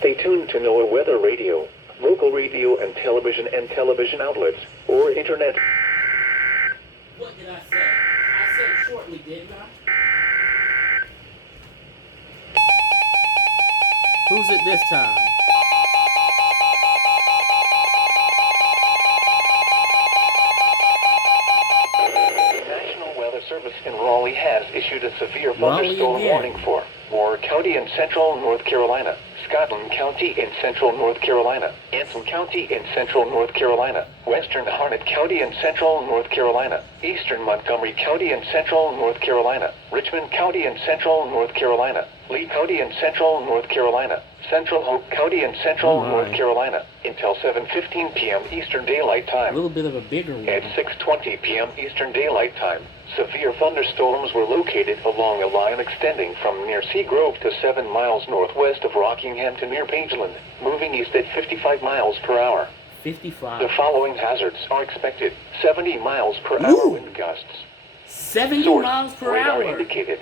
Stay tuned to NOAA Weather Radio, local radio and television outlets, or internet. What did I say? I said shortly, didn't I? Who's it this time? The National Weather Service in Raleigh has issued a severe thunderstorm warning for Moore County in central North Carolina, Scotland County in central North Carolina, Anson County in central North Carolina, Western Harnett County in central North Carolina, Eastern Montgomery County in central North Carolina, Richmond County in central North Carolina, Lee County in central North Carolina, Central Hope County in central North Carolina, until 7:15 p.m. Eastern Daylight Time. A little bit of a bigger one. At 6:20 p.m. Eastern Daylight Time, severe thunderstorms were located along a line extending from near Seagrove to 7 miles northwest of Rockingham to near Pageland, moving east at 55 miles per hour. 55. The following hazards are expected: 70 miles per hour wind gusts. 70 Source, miles per radar hour. indicated.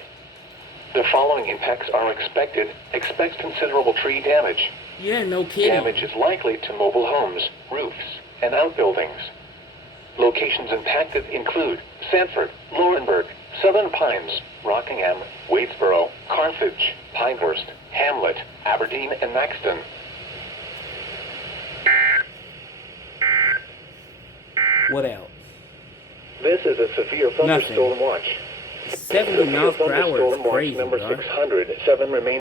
The following impacts are expected. Expect considerable tree damage. Yeah, no kidding. Damage is likely to mobile homes, roofs, and outbuildings. Locations impacted include Sanford, Laurinburg, Southern Pines, Rockingham, Wadesboro, Carthage, Pinehurst, Hamlet, Aberdeen, and Maxton. What else? This is a severe thunderstorm watch. 70 miles per hour is crazy, number bro. 607 remains